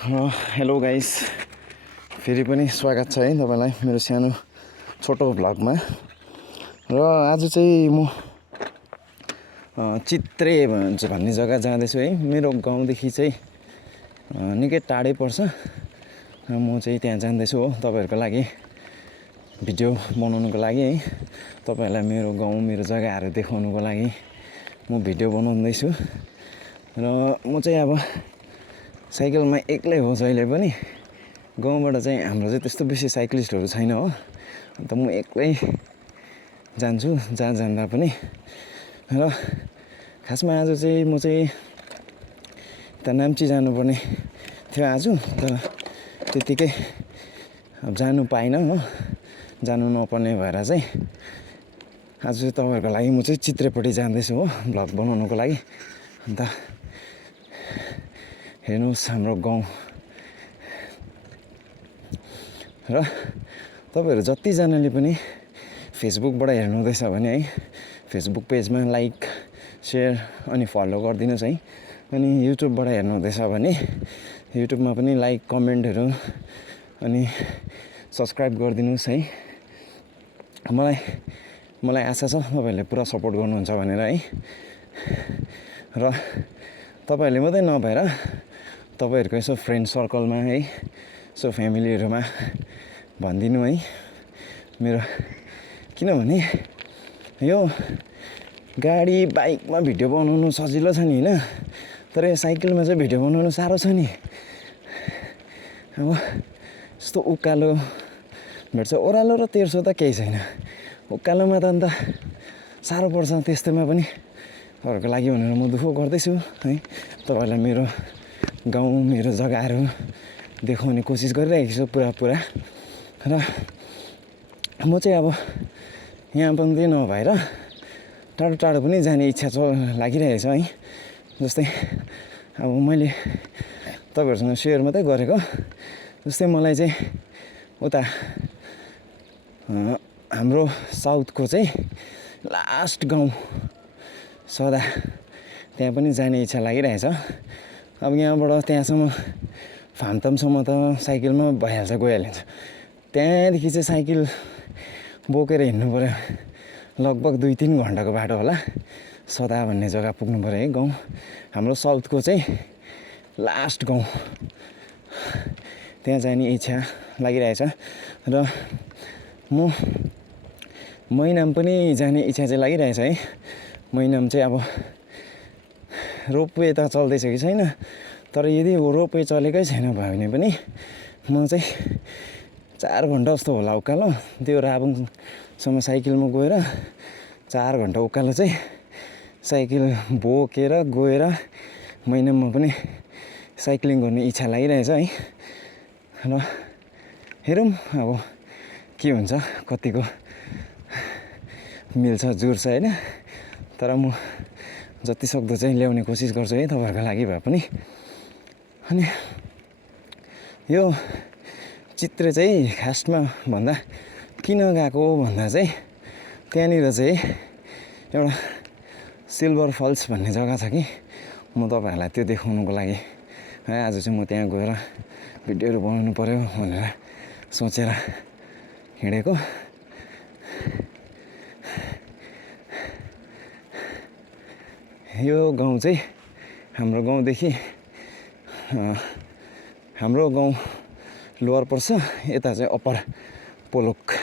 Hello guys, फेरि पनि स्वागत छ है तपाईँलाई मेरो सानो छोटो भ्लगमा। र आज चाहिँ म चित्रे भन्ने जग्गा जाँदैछु है। मेरो गाउँदेखि चाहिँ निकै टाढै पर्छ। म चाहिँ त्यहाँ जाँदैछु हो तपाईँहरूको लागि भिडियो बनाउनुको लागि है। तपाईँहरूलाई मेरो गाउँ मेरो जग्गाहरू देखाउनुको लागि म भिडियो बनाउँदैछु। र म चाहिँ अब साइकलमा एक्लै हो जहिले पनि। गाउँबाट चाहिँ हाम्रो चाहिँ त्यस्तो बेसी साइक्लिस्टहरू छैन हो। अन्त म एक्लै जान्छु जहाँ जाँदा पनि। र खासमा आज चाहिँ म चाहिँ यता नाम्ची जानुपर्ने थियो आज, तर त्यतिकै अब जानु पाइनँ हो। जानु नपर्ने भएर चाहिँ आज चाहिँ तपाईँहरूको लागि म चाहिँ चित्रेपट्टि जाँदैछु हो भ्लग बनाउनुको लागि। अन्त हेर्नुहोस् हाम्रो गाउँ। र तपाईँहरू जतिजनाले पनि फेसबुकबाट हेर्नुहुँदैछ भने है, फेसबुक पेजमा लाइक सेयर अनि फलो गरिदिनुहोस् है। अनि युट्युबबाट हेर्नुहुँदैछ भने युट्युबमा पनि लाइक कमेन्टहरू अनि सब्सक्राइब गरिदिनुहोस् है। मलाई आशा छ तपाईँहरूले पुरा सपोर्ट गर्नुहुन्छ भनेर है। र तपाईँहरूले मात्रै नभएर तपाईँहरूको यसो फ्रेन्ड सर्कलमा है, यसो फ्यामिलीहरूमा भनिदिनु है मेरो। किनभने यो गाडी बाइकमा भिडियो बनाउनु सजिलो छ नि होइन, तर यो साइकलमा चाहिँ भिडियो बनाउनु साह्रो छ नि। अब यस्तो उकालो भेट्छ, ओह्रालो र तेर्सो त केही छैन, उकालोमा त अन्त साह्रो पर्छ। त्यस्तोमा पनि तपाईँहरूको लागि भनेर म दुःख गर्दैछु है। तपाईँहरूलाई मेरो गाउँ मेरो जग्गाहरू देखाउने कोसिस गरिरहेको छु पुरा। र म चाहिँ अब यहाँ पनि नभएर टाढो टाढो पनि जाने इच्छा लागिरहेछ है। जस्तै अब मैले तपाईँहरूसँग सेयर मात्रै गरेको जस्तै मलाई चाहिँ उता हाम्रो साउथको चाहिँ लास्ट गाउँ सदा त्यहाँ पनि जाने इच्छा लागिरहेछ। अब यहाँबाट त्यहाँसम्म फामतामसम्म त साइकलमा भइहाल्छ, गइहालिन्छ। त्यहाँदेखि चाहिँ साइकल बोकेर हिँड्नु पऱ्यो, लगभग 2-3 घन्टाको बाटो होला। सदा भन्ने जग्गा पुग्नु पऱ्यो है गाउँ, हाम्रो साउथको चाहिँ लास्ट गाउँ। त्यहाँ जाने इच्छा लागिरहेछ। र म मैनाम पनि जाने इच्छा चाहिँ लागिरहेछ है। मैनाम चाहिँ अब रोपवे त चल्दैछ कि छैन, तर यदि रोपवे चलेकै छैन भयो भने पनि म चाहिँ 4 घन्टा जस्तो होला उकालो, त्यो राबुङसम्म साइकलमा गएर 4 घन्टा उकालो चाहिँ साइकल बोकेर गएर मैनाममा पनि साइक्लिङ गर्ने इच्छा लागिरहेछ है। र हेरौँ अब के हुन्छ, कतिको मिल्छ जुर्छ होइन। तर म जति सक्दो चाहिँ ल्याउने कोसिस गर्छु है तपाईँहरूको लागि भए पनि। अनि यो चित्रे चाहिँ खासमा भन्दा किन गएको भन्दा चाहिँ त्यहाँनिर चाहिँ एउटा सिल्भर फल्स भन्ने जग्गा छ कि, म तपाईँहरूलाई त्यो देखाउनुको लागि है आज चाहिँ म त्यहाँ गएर भिडियोहरू बनाउनु पऱ्यो भनेर सोचेर हिँडेको। यो गाउँ चाहिँ हाम्रो गाउँदेखि हाम्रो गाउँ लोवर पर्छ, यता चाहिँ अप्पर पोलोक।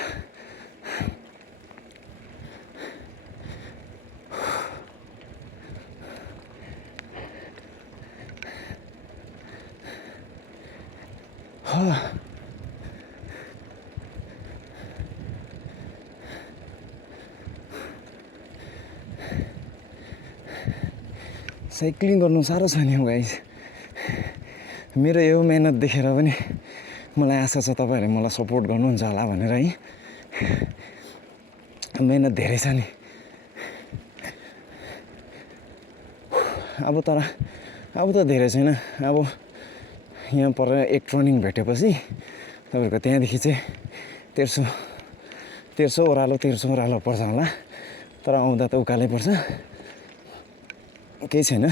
साइक्लिङ गर्नु साह्रो छ नि गाइस। मेरो यो मेहनत देखेर पनि मलाई आशा छ तपाईँहरूले मलाई सपोर्ट गर्नुहुन्छ होला भनेर है। मेहनत धेरै छ नि। अब त धेरै छैन। अब यहाँ पर एक टर्निङ भेटेपछि तपाईँहरूको त्यहाँदेखि चाहिँ तेर्सो ओह्रालो पर्छ होला। तर आउँदा त उकालै पर्छ, केही छैन।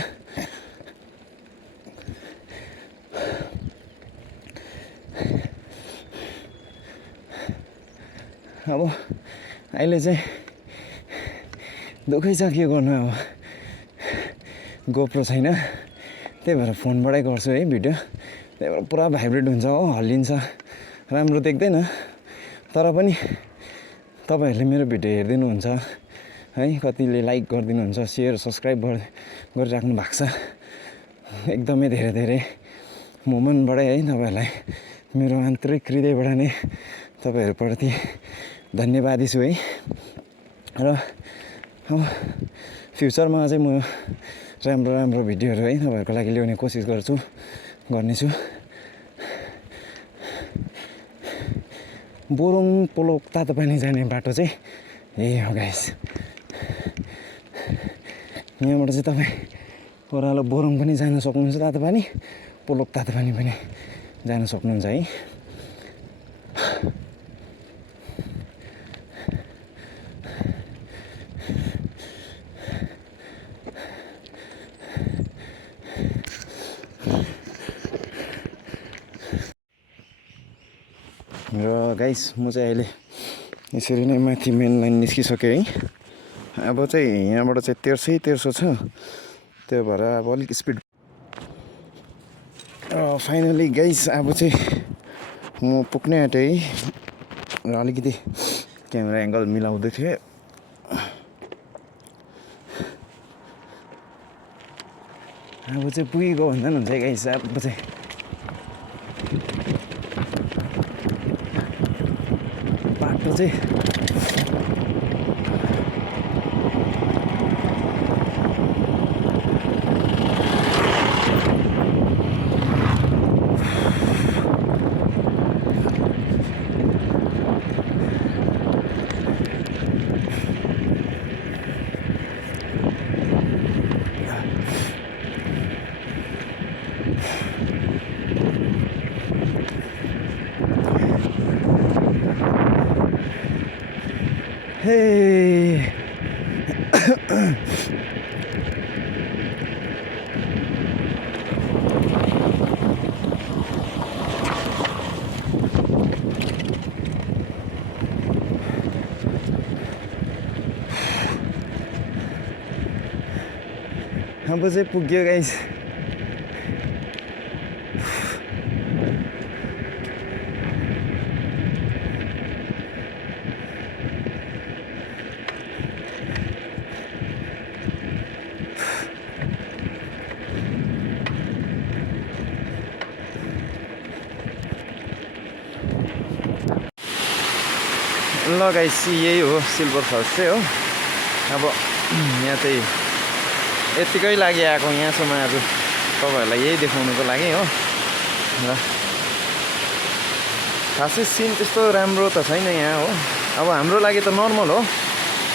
अब अहिले चाहिँ दुःखै छ के गर्नु अब गोप्रो छैन त्यही भएर फोनबाटै गर्छु है भिडियो त्यही भएर पुरा भाइब्रेट हुन्छ हो हल्लिन्छ राम्रो देख्दैन तर पनि तपाईहरूले मेरो भिडियो हेरिदिनुहुन्छ है कतिले लाइक गरिदिनुहुन्छ सेयर सब्सक्राइब गरिराख्नु भएको छ एकदमै धेरै धेरै मोमेन्टबाटै है तपाईँहरूलाई मेरो आन्तरिक हृदयबाट नै तपाईँहरूप्रति धन्यवादी छु है र अब फ्युचरमा चाहिँ म राम्रो राम्रो भिडियोहरू है तपाईँहरूको लागि ल्याउने कोसिस गर्नेछु बोरुङ पोलोक तातोपानी जाने बाटो चाहिँ यही हो गाइस यहाँबाट चाहिँ तपाईँ ओह्रालो बोरुङ पनि जान सक्नुहुन्छ तातोपानी पोलोक तातोपानी पनि जान सक्नुहुन्छ है र गाइस म चाहिँ अहिले यसरी नै माथि मेन लाइन निस्किसकेँ है अब चाहिँ यहाँबाट चाहिँ 1300 छ त्यो भएर अब अलिक स्पिड फाइनली गाइस अब चाहिँ म पुग्ने आँटेँ है र अलिकति क्यामेरा एङ्गल मिलाउँदै थिएँ अब चाहिँ पुगेको भन्दा पनि हुन्छ गाइस अब चाहिँ बाटो चाहिँ Hey. अब चाहिँ पुग्यो गाइस ल गाइस यही हो सिल्भर फल्स चाहिँ हो अब यहाँ चाहिँ यतिकै लागि आएको यहाँसम्म आज तपाईँहरूलाई यही देखाउनुको लागि हो र खासै सिन त्यस्तो राम्रो त छैन यहाँ हो अब हाम्रो लागि त नर्मल हो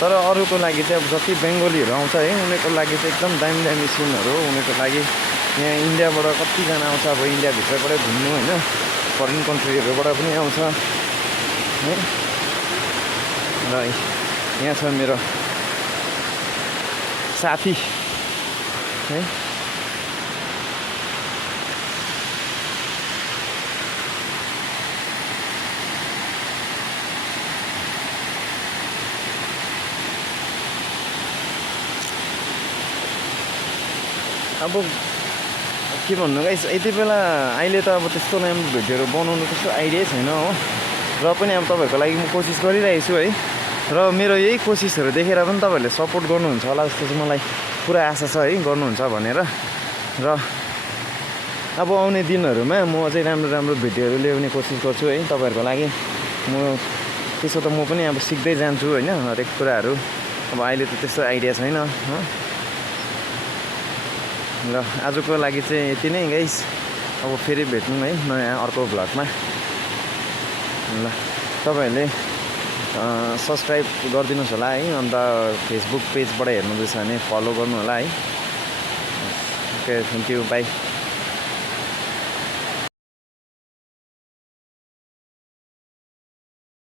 तर अरूको लागि चाहिँ अब जति बेङ्गोलीहरू आउँछ है उनीहरूको लागि चाहिँ एकदम दामी दामी सिनहरू हो उनीहरूको लागि यहाँ इन्डियाबाट कतिजना आउँछ अब इन्डियाभित्रबाटै घुम्नु होइन फरेन कन्ट्रीहरूबाट पनि आउँछ है र यहाँ छ मेरो साथी है अब के भन्नु गाइस यति बेला अहिले त अब त्यस्तो राम्रो भिडियोहरू बनाउनु त्यस्तो आइडिया छैन हो र पनि अब तपाईँहरूको लागि म कोसिस गरिरहेको छु है र मेरो यही कोसिसहरू देखेर पनि तपाईँहरूले सपोर्ट गर्नुहुन्छ होला जस्तो चाहिँ मलाई पुरा आशा छ है गर्नुहुन्छ भनेर र अब आउने दिनहरूमा म अझै राम्रो राम्रो भिडियोहरू ल्याउने कोसिस गर्छु है तपाईँहरूको लागि म त्यसो त म पनि अब सिक्दै जान्छु होइन हरेक कुराहरू अब अहिले त त्यस्तो आइडिया छैन र आजको लागि चाहिँ यति नै गाइस अब फेरि भेट्नु है नयाँ अर्को भ्लगमा ल तपाईँहरूले सब्सक्राइब गरिदिनुहोस् होला है अन्त फेसबुक पेजबाट हेर्नुहुँदैछ भने फलो गर्नु होला है ओके थ्याङ्क यू बाई